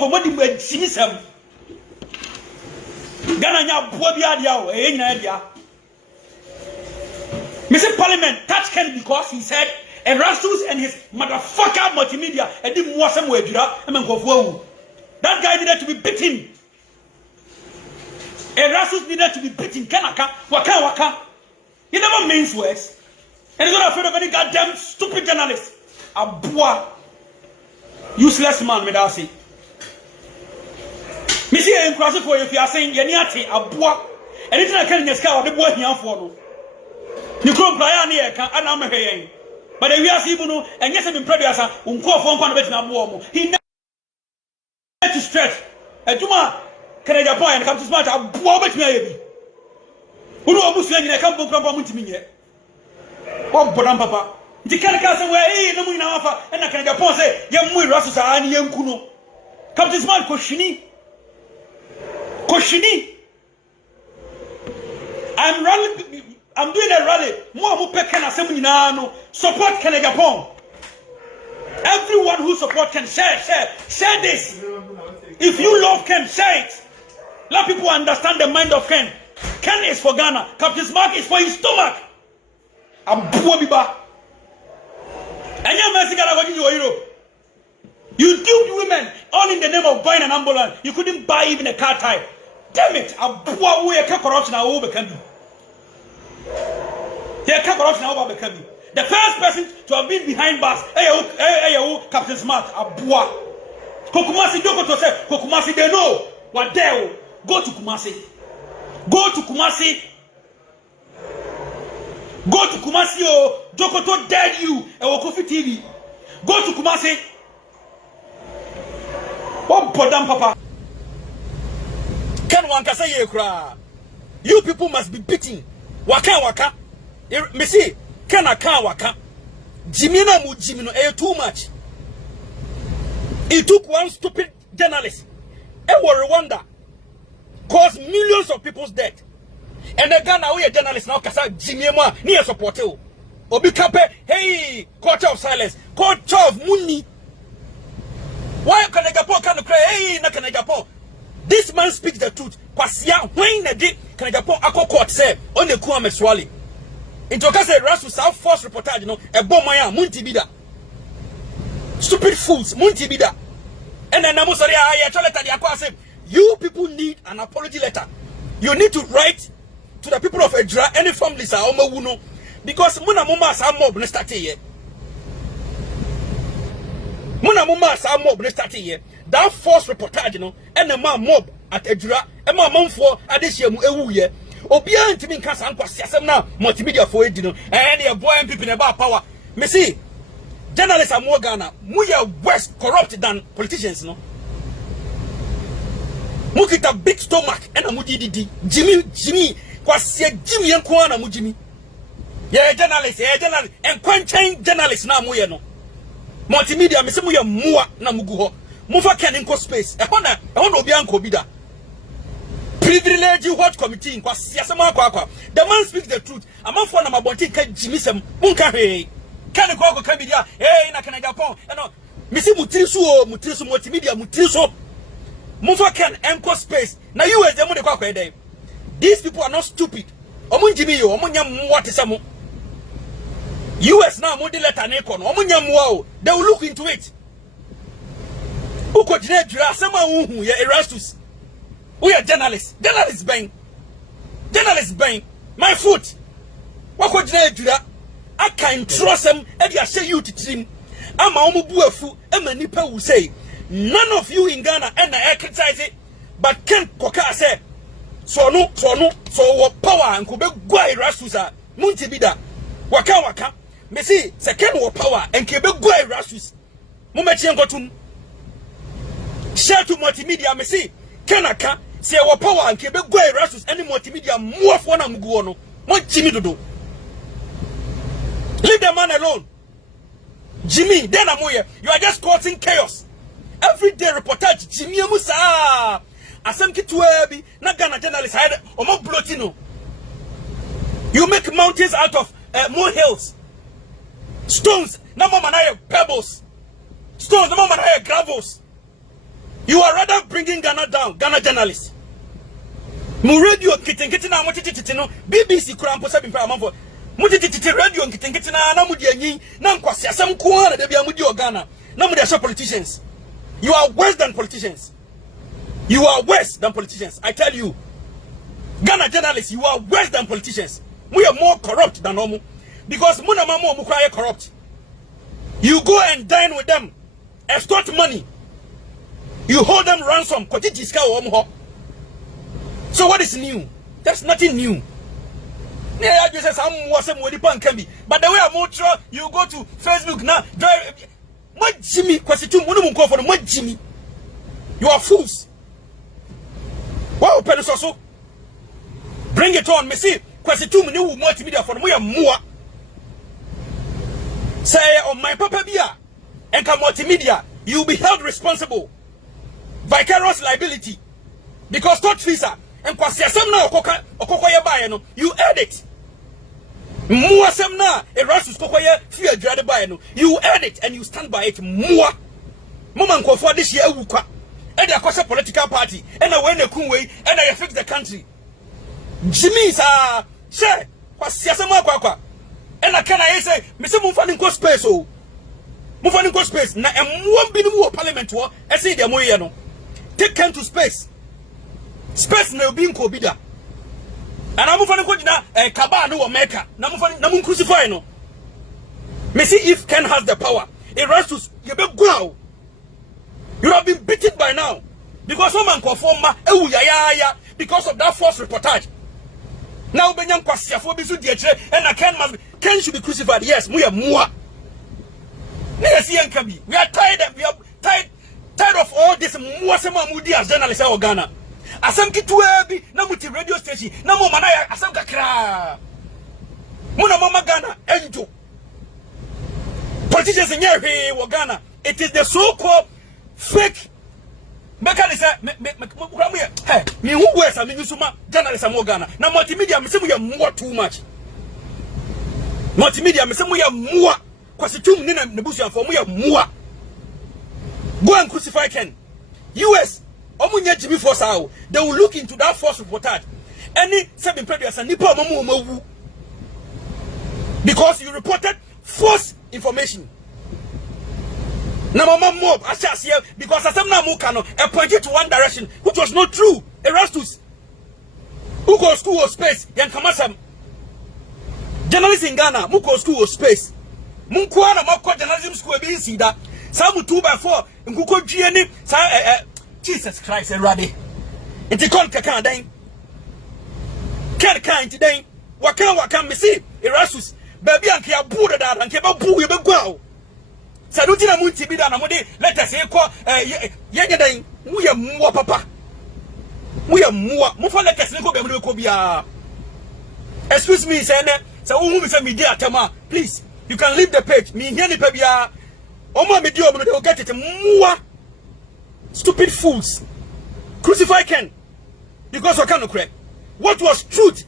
for modi sinisem Ghana nya boa bi ade awo e nyina dia Mr. Parliament touched Ken because he said Erastus and his motherfucker multimedia and didn't want some way that guy needed to be beaten. Erastus needed to be beaten. Kanaka, waka. He never means words. And he's not afraid of any goddamn stupid journalist. A boy. Useless man, may I say. Missy and crossing for you if you are saying Yaniati, a boy. Anything I can in the sky of the boy here for. You can't play any and I'm a but the real Sibuno, and yes, I've been previous, uncalled for one better than warm. He never to stretch. And Juma, Canada boy, and come to smart, I'll blow it maybe. Who know who's saying I can't book up to me yet? Oh, Bodam Papa. The Canada way, no more offer, and I can get upon say, young Mui Rasusa and young Kuno. Come to smart, Koshini. I'm doing a rally. More who pick can assembly now. Support Canada Japan. Everyone who support can share this. If you love Ken, share it. Let people understand the mind of Ken. Ken is for Ghana. Captain Mark is for his stomach. I'm Buabiba. And you're messing around in Europe. You duped women all in the name of buying an ambulance. You couldn't buy even a car tire. Damn it. I'm Buabiba corruption. I will become you. The first person to have been behind bars, Captain Smart, Abua. Kokumasi don't go to say, Kokumasi, they know what they go to Kumasi. Go to Kumasi, oh, Jokoto dead you, Kofi TV. Go to Kumasi. Oh, Podam Papa. Can one say you people must be beaten. Waka. Me see, can waka. Jimino mu Jimino, too much. It took one stupid journalist. Rwanda caused millions of people's death. And the Ghana we a journalist now kasa Jimmy near support you. Obi Kape, hey, culture of silence, culture of money. Why can the Japan can cry? Hey, na can the Japan? This man speaks the truth. Kwasia when the day can Japan ako court say on the Kwame Swali. Into case Rasu South Force reportage, a bomaya Muntibida. Stupid fools, Muntibida. And then Namusari I letter the Aqua said, you people need an apology letter. You need to write to the people of Edra, any families are Omawuno, because Muna Muma sa mob ne start here. Muna Muma sa mob ne start here. That force reportage, and the man mob at Edra, and my mom for addition ewu ye. Obia ntimi nka san kwase asem na multimedia for edi no and your boy and people about power. Me see journalists are more Ghana, we are worse corrupt than politicians, no. Mukita big stomach and a mudidi Jimmy kwase Jimmy and Kwana mujimi. Yeah, journalists, and quenching journalists na muye no. Multimedia me se muye mua na muguho. Mufa keninko space. I want obi anko bida. Privilege what committee in the man speaks the truth. A man for my body can Jimmy some munka hey. Can go can be there? Hey, na can Japan. No, Missy Mutisu multimedia Mutiso. Mufa can anchor space. Now you as the money quack day. These people are not stupid. Omun Jimmy, Omunyam what is some US now modulator Necon, Omunyam wow. They will look into it. Who could someone who Erastus? We are journalists. Journalists bang. My foot. What could you do that? I can trust them and I say you to team. I'm a umubuafu and many people will say none of you in Ghana and I criticize it, but Ken Koka say so what power and could be guai rasusa muntibida waka me see second what power and kebe guai rasus mumechi ngotum share to multimedia me see Kenaka say what power and kebe guai rasus any multimedia more for na muguo no mo Jimmy dodo. Leave the man alone. Jimmy, then I'm here. You are just causing chaos. Every day reportage, Jimmy Musa. Asem kitwebi, na Ghana journalists had omo blotino. You make mountains out of molehills. Stones, na mama na pebbles. Stones, na mama na gravels. You are rather bringing Ghana down, Ghana journalists. Mu radio kitten na motiti no BBC kurampo sabi mpa amamfo. Motiti radio kitten na mudi anyi na nkwase asem ko na da bia mudi Ghana. Na mudi asha politicians. You are worse than politicians. You are worse than politicians. I tell you. Ghana journalists, you are worse than politicians. We are more corrupt than normal. Because muna mamo mukra corrupt. You go and dine with them, extort money. You hold them ransom. So what is new? There's nothing new. But the way I'm ultra, you go to Facebook now. Jimmy, you are fools. Wow, Penusoso. Bring it on, me see. Question new multimedia for me more. Say on my papa bia and come multimedia, you will be held responsible. Vicarious liability. Because touch visa and kwasiasem na okokoye buy no, you earn it. Muasem na Erasmus kokoye fear dread buy no, you earn it and you stand by it more. Mama nkofo this year ukwa. And they are political party and when they come way and they fix the country. Jimmy sa share kwasiasem akwa. And I can say, Mr. Mufani go space, oh, Mufani go space. Na one binu wo parliament wo. I say the moye no. Take them to space. Space na obi nko bida. And I'm Mufani go jina kaba no America. Na Mufani na mun crucify no. Me see if Ken has the power. Erastus, you be go. You have been beaten by now because someone conform ma ya because of that false reportage. Now Benyan Kwasiafo bisu diatre and Ken should be crucified. Yes, we are more. We are tired of all this Mwasema Mudi as journalists of Ghana. Asam Kituebi, Namuti radio station, Namo Manaya, Asam Kakra. Muna Mama Ghana, Enjo. Politicians in here, Ghana. It is the so-called fake. Hey, me who wears a minusuma journalist and Ghana. Now multimedia, me say we are more too much. Multimedia, me say we are more. Kwasi tum nina nebusu for we are more. Go and crucify Ken. US, omunya Jimmy Fosa. They will look into that false reportage. Any 7 previous and nipa mamu because you reported false information. Now, mama mob, I shall see because I said now Mukano and pointed to one direction, which was not true. Erastus, who goes school or space, Yan Kamasam. Journalists in Ghana, Muko school or space. Munkwana Mako journalism school be see that. Samu 2x4, and Kuko GNI, Jesus Christ, and Raddy. It's a con Kakan Dane. Can't kind today. Wakan me see, Erastus, baby, and Kia Buddha and Keba Boo, you go. Sadutina Munti Bida Namudi, let us say, Yagaday, we are more papa. We are more Mufa. Excuse me, Sene. So, who is a media Tama? Please, you can leave the page. Me, Yanni Pabia. Oma Medio, will get it. More stupid fools. Crucify Ken because I cannot correct. What was truth